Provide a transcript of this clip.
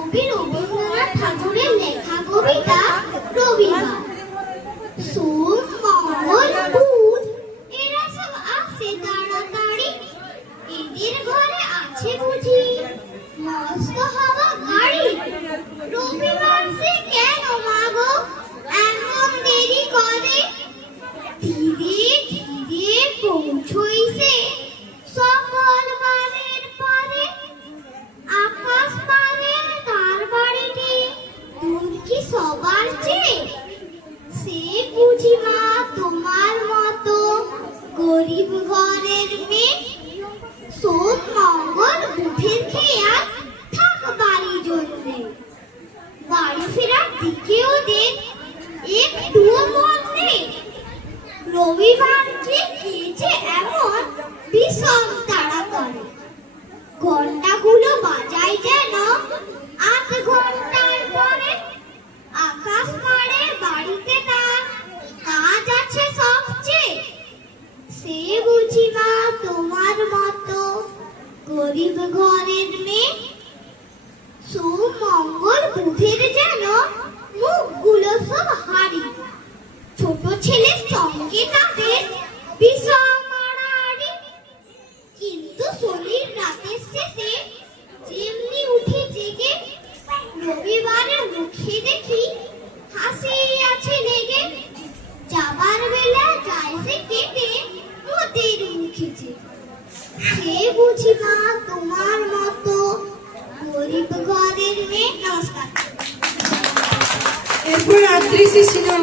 কবি রবীন্দ্রনাথ ঠাকুরের লেখা কবিতা রবিবার। সোম, মঙ্গল, বুধ এরা সব আসে তাড়াতাড়ি, এদের ঘরে আছে বুঝি মস্ত হওয়া গাড়ি। রবিবার সে কেন মাগো এমন দেরি করে, ধীরে ধীরে পৌঁছইছে সকল বারের পরে। আকাশ পারে তার বাড়িটি দূর কি সবার চেয়ে, সে বুঝি মা তোমার মতো গরিব ঘরের মেয়ে। সোম, মঙ্গল, বুধের খেয়াল থাক বাড়ি জন্যে, বাড়ি ফেরার দিকে ওদের একটুও মন নেই। রবিবার যে গিয়েছে এমন বিষম তাড়া করে, ঘন্টাগুলো বাজায় যেন আধ ঘন্টার পরে। আকাশ মারে বাড়িতে তার কাজ আছে সবচেয়ে, সে বুঝি মা তোমার মতো গরিব ঘরের মেয়ে। সোম, মঙ্গল, বুধের যেন মুখগুলো সব হারি, ছোট ছেলের সঙ্গে তাদের বিষম মারামারি। কিন্তু শনির রাতের শেষে যেমনি উঠে জেগে, রবিবারের মুখে দেখি হাসি আছে লেগে। যাবার বেলা যায় সে কেটে ওদের মুখে যে, সে বুঝি মা তোমার মতো গরিব ঘরের মেয়ে। নমস্কার। এরপর আদ্রিসি সিনহা।